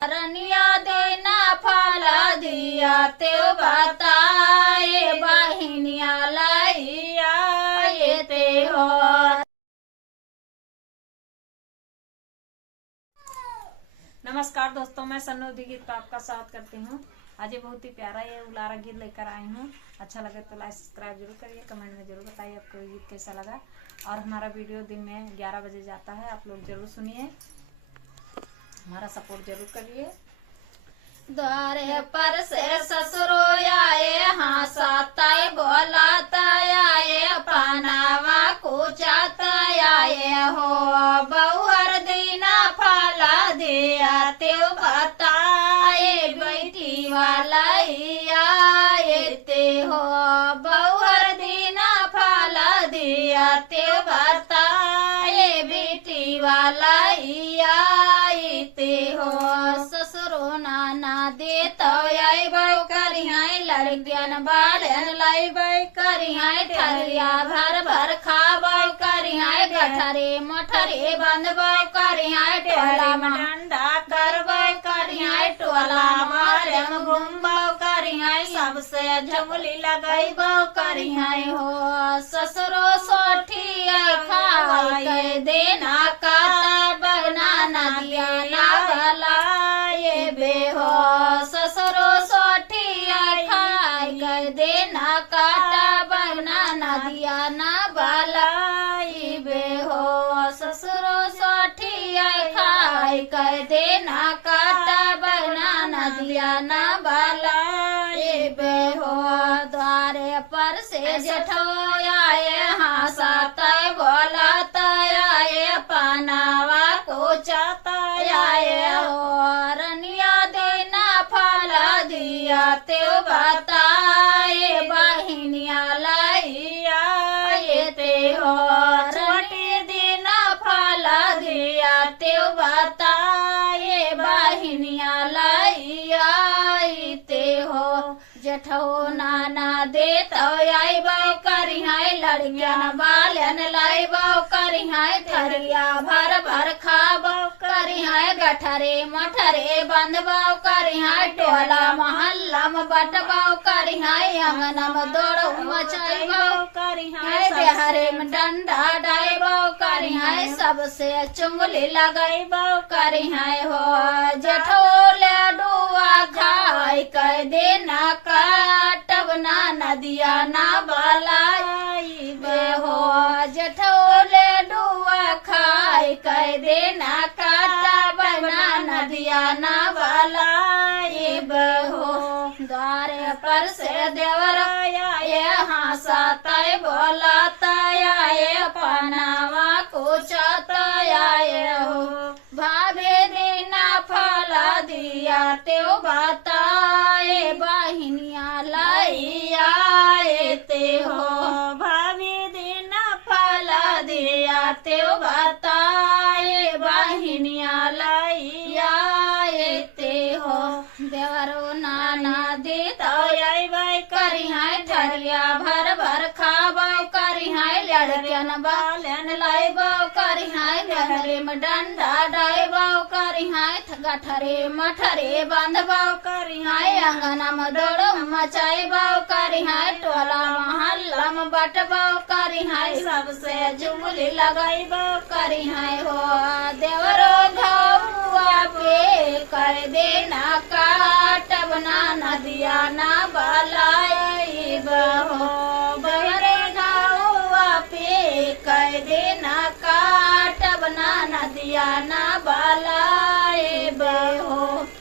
रनिया देना फला दिया ते बताए बहिनिया लैया ये ते हो। नमस्कार दोस्तों, मैं सन्नू गीत आपका स्वागत करती हूँ। आज ये बहुत ही प्यारा ये उलारा गीत लेकर आई हूँ। अच्छा लगे तो लाइक सब्सक्राइब जरूर करिए, कमेंट में जरूर बताइए आपको ये गीत कैसा लगा। और हमारा वीडियो दिन में 11 बजे जाता है, आप लोग जरूर सुनिए, हमारा सपोर्ट जरूर करिए। द्वारे पर से ससुरो आए हंसाता बोलाता आए पनावा कुचाता आए हो। बहुहर दीना फला दिया ते बताए बेटी वाला आए ते हो। बहुहर दीना फला दिया ते बताए बेटी वाला आए ते हो। ससुरो नाना देतो आई बाई करिहाई लड़कियन बालन लाई बाई करिहाई ठरिया भर भर खाबाई करिहाई गठरे मठरे बंधबाई करिहाई टोला डंडा करबाई करिहाई टोला मारे घुमबाई करिहाई सबसे झंगली लगाई बाई करिहाई हो। ससुरो सोठी खाई कह देना काता बगना नदिया ना भला बेहो। ससुरो सोठिया खाई कर देना काटा बगना नदिया ना बालाई बेहो। ससुरो सोठिया खाई कर देना काटा बगना नदिया ना बालाई बेहो। द्वारे पर से जठो आए हंसाता बोलाता आए पनावा को चाता आए हो। ते बताए बहिनिया लैया ये ते हो। छोटी दीना फला दिया ते बताए बहिनिया लैया ते हो। जठो नाना देतो आई बाऊ करिहाई लड़कियन बालन लाई बाऊ करिहाई थरिया भर भर खाबाऊ करिहाई गठरे मठरे बंधबाऊ करिहाई टोला मोहल्ला में बटबाऊ करिहाई अंगना में दौड़ मचाईबाऊ करिहाई बिहारे में डंडा डाईबाऊ करिहाई सबसे चुंगली लगाईबाऊ करिहाई हो। जठो ले डुआ खाई कह देना काटब ना नदिया ना बालाई बेहो। जठो ले डुआ खाई कह देना काटब ना नदिया ना बालाई बेहो। द्वारे पर से देवर आए हंसाता बोलाता आए पनावा कुचाता आए हो। भाभे देना फला दिया ते बताए बहिनिया लैया ते हो। भाभी देना फला दिया ते बताए बहिनिया लैया ते हो। देवरो नाना देता आई बाई करिहाई ठरिया भर भर खाबाऊ करिहाई लड़कियन बालन लाई बाऊ करिहाई गहरे में डंडा डाई बाऊ करिहाई गठरे मठरे बंधबाऊ करिहाई अंगना में दौड़ मचाई बाऊ करिहाई टोला मोहल्ला में बटबाऊ करिहाई सबसे जुगली लगाई बाऊ करिहाई हो। देवरो घाउआ पे कर देना काटब ना नदिया ना बालाई बहो। देवरे घाउआ पे कर देना काटब ना नदिया ना